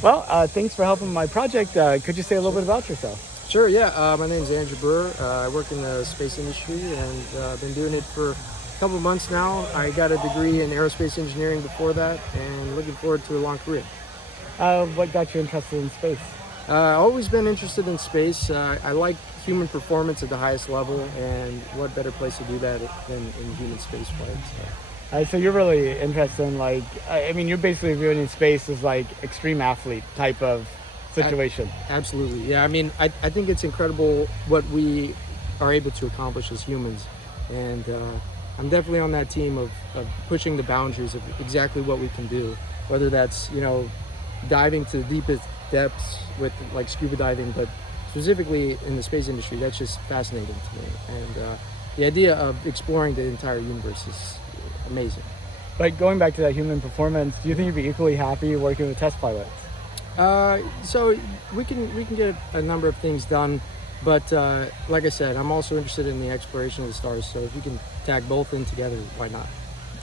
Well, thanks for helping my project. Could you say a little bit about yourself? Sure, yeah. My name is Andrew Burr. I work in the space industry and I've been doing it for a couple of months now. I got a degree in aerospace engineering before that and looking forward to a long career. What got you interested in space? Always been interested in space. I like human performance at the highest level, and what better place to do that than in human space flight. So you're really interested in I mean, you're basically viewing space as like extreme athlete type of situation. Absolutely, yeah. I mean, I think it's incredible what we are able to accomplish as humans, and I'm definitely on that team of pushing the boundaries of exactly what we can do, whether that's diving to the deepest depths with like scuba diving, but specifically in the space industry, that's just fascinating to me. And the idea of exploring the entire universe is amazing. But going back to that human performance, do you think you'd be equally happy working with test pilots? So we can get a number of things done, but like I said, I'm also interested in the exploration of the stars. So if you can tag both in together, why not?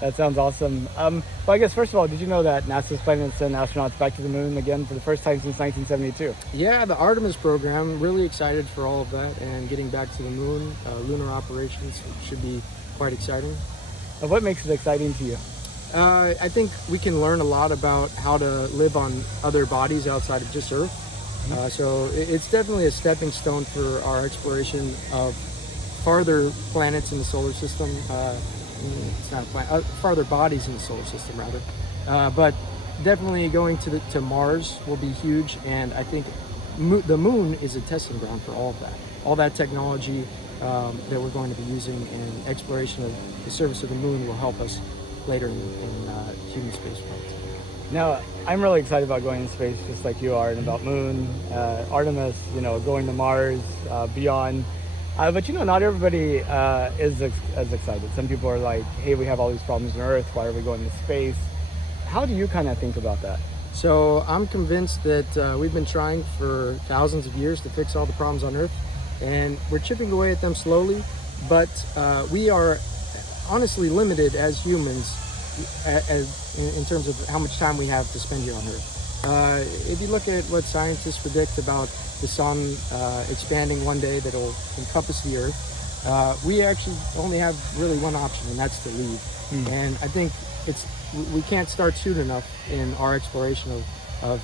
That sounds awesome. Well, I guess first of all, did you know that NASA's planning to send astronauts back to the moon again for the first time since 1972? Yeah, the Artemis program. Really excited for all of that and getting back to the moon. Lunar operations should be quite exciting. What makes it exciting to you? I think we can learn a lot about how to live on other bodies outside of just Earth. So it's definitely a stepping stone for our exploration of farther planets in the solar system. It's not a planet, farther bodies in the solar system rather. But definitely going to Mars will be huge, and I think the moon is a testing ground for all of that. All that technology that we're going to be using, and exploration of the surface of the moon will help us later in human space flights. Now, I'm really excited about going in space, just like you are, and about moon, Artemis, going to Mars, beyond. But not everybody is as excited. Some people are like, hey, we have all these problems on Earth, why are we going to space? How do you kind of think about that? So I'm convinced that we've been trying for thousands of years to fix all the problems on Earth, and we're chipping away at them slowly, but we are honestly limited as humans in terms of how much time we have to spend here on Earth. If you look at what scientists predict about the sun expanding one day that'll encompass the Earth, we actually only have really one option, and that's to leave. And I think we can't start soon enough in our exploration of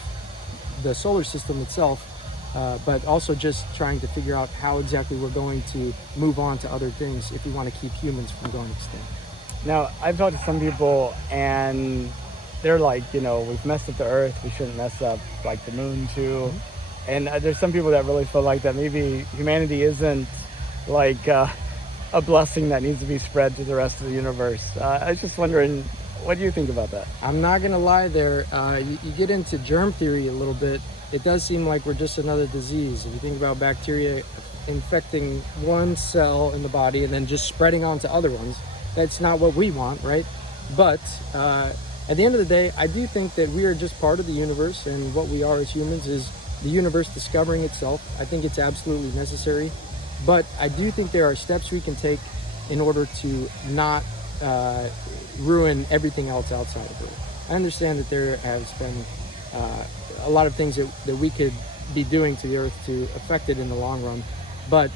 the solar system itself, but also just trying to figure out how exactly we're going to move on to other things if we want to keep humans from going extinct. Now, I've talked to some people, and they're like, we've messed up the Earth, we shouldn't mess up like the moon too. And there's some people that really feel like that maybe humanity isn't like a blessing that needs to be spread to the rest of the universe. I was just wondering, what do you think about that? I'm not gonna lie there. You get into germ theory a little bit. It does seem like we're just another disease. If you think about bacteria infecting one cell in the body and then just spreading on to other ones, that's not what we want, right? But at the end of the day, I do think that we are just part of the universe, and what we are as humans is the universe discovering itself. I think it's absolutely necessary, but I do think there are steps we can take in order to not ruin everything else outside of Earth. I understand that there has been a lot of things that we could be doing to the Earth to affect it in the long run, but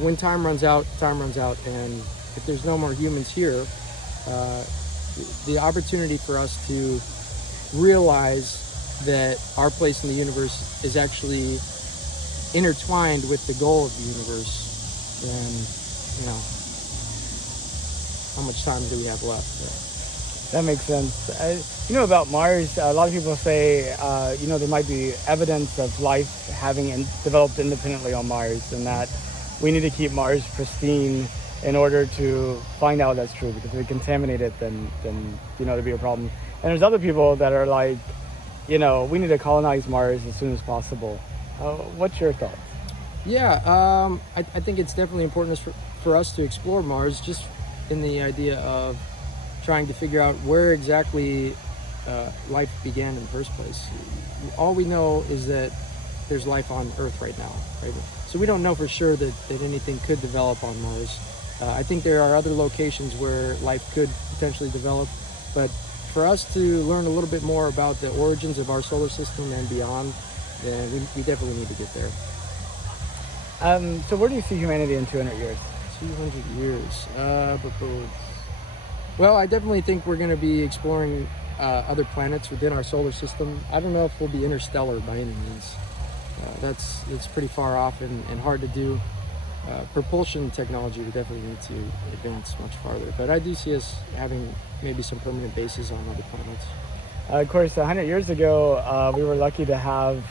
when time runs out, and if there's no more humans here, the opportunity for us to realize that our place in the universe is actually intertwined with the goal of the universe, then how much time do we have left? That makes sense. About Mars, a lot of people say, there might be evidence of life having developed independently on Mars, and that we need to keep Mars pristine in order to find out that's true, because if we contaminate it, then there'd be a problem. And there's other people that are like, we need to colonize Mars as soon as possible. What's your thoughts? Yeah, I think it's definitely important for us to explore Mars, just in the idea of trying to figure out where exactly life began in the first place. All we know is that there's life on Earth right now, right? So we don't know for sure that anything could develop on Mars. I think there are other locations where life could potentially develop, but for us to learn a little bit more about the origins of our solar system and beyond, then we definitely need to get there. So where do you see humanity in 200 years? 200 years. Well, I definitely think we're going to be exploring other planets within our solar system. I don't know if we'll be interstellar by any means. That's pretty far off and hard to do. Propulsion technology, we definitely need to advance much farther. But I do see us having maybe some permanent bases on other planets. Of course, 100 years ago, we were lucky to have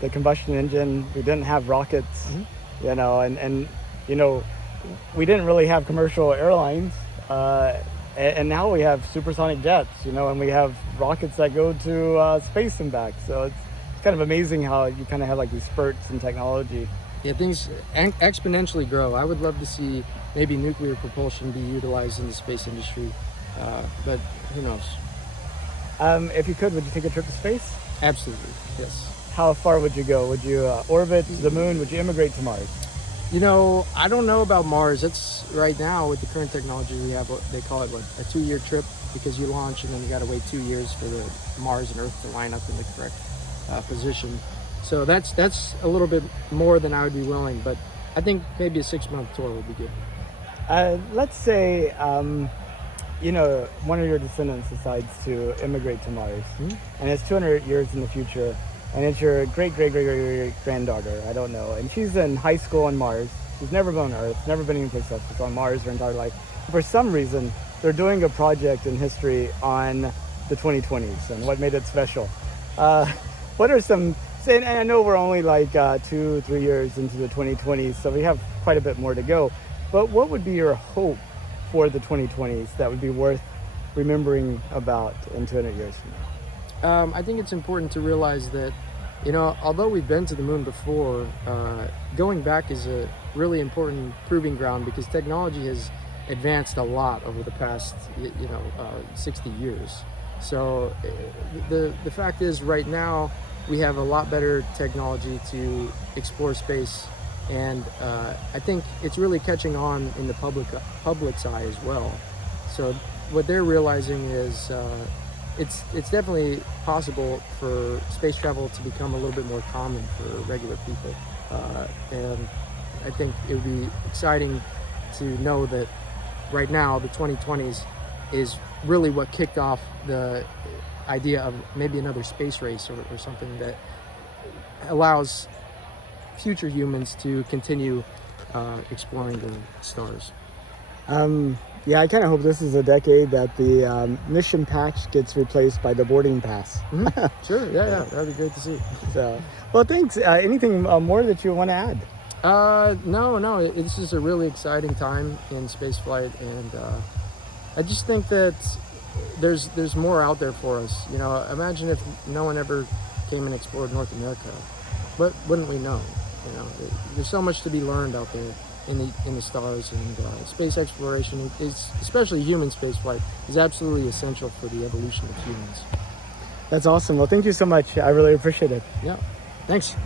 the combustion engine. We didn't have rockets, you know, and you know, we didn't really have commercial airlines. And now we have supersonic jets, you know, and we have rockets that go to space and back. So it's kind of amazing how you kind of have like these spurts in technology. Yeah, things exponentially grow. I would love to see maybe nuclear propulsion be utilized in the space industry, but who knows? If you could, would you take a trip to space? Absolutely, yes. How far would you go? Would you orbit the moon? Would you immigrate to Mars? You know, I don't know about Mars. It's right now with the current technology we have. They call it a 2-year trip, because you launch and then you got to wait 2 years for the Mars and Earth to line up in the correct position. So that's a little bit more than I would be willing, but I think maybe a 6-month tour would be good. Let's say, you know, one of your descendants decides to immigrate to Mars, and it's 200 years in the future, and it's your great-great-great-great-granddaughter, I don't know, and she's in high school on Mars. She's never been on Earth, never been anyplace else. She's on Mars her entire life. For some reason, they're doing a project in history on the 2020s and what made it special. What are some, and I know we're only like 2-3 years into the 2020s, so we have quite a bit more to go, but what would be your hope for the 2020s that would be worth remembering about in 200 years from now? I think it's important to realize that, you know, although we've been to the moon before, going back is a really important proving ground, because technology has advanced a lot over the past, 60 years. So the fact is, right now, we have a lot better technology to explore space, and I think it's really catching on in the public's eye as well. So what they're realizing is it's definitely possible for space travel to become a little bit more common for regular people, and I think it would be exciting to know that right now the 2020s is really what kicked off the idea of maybe another space race or something that allows future humans to continue exploring the stars. Yeah, I kind of hope this is a decade that the mission patch gets replaced by the boarding pass. Sure, yeah, that'd be great to see. So, well, thanks. Anything more that you want to add? No, this is a really exciting time in spaceflight, and I just think that there's more out there for us. You know, imagine if no one ever came and explored North America. But wouldn't we know? You know, there's so much to be learned out there in the stars, and space exploration is, especially human spaceflight, is absolutely essential for the evolution of humans. That's awesome. Well, thank you so much. I really appreciate it. Yeah, thanks.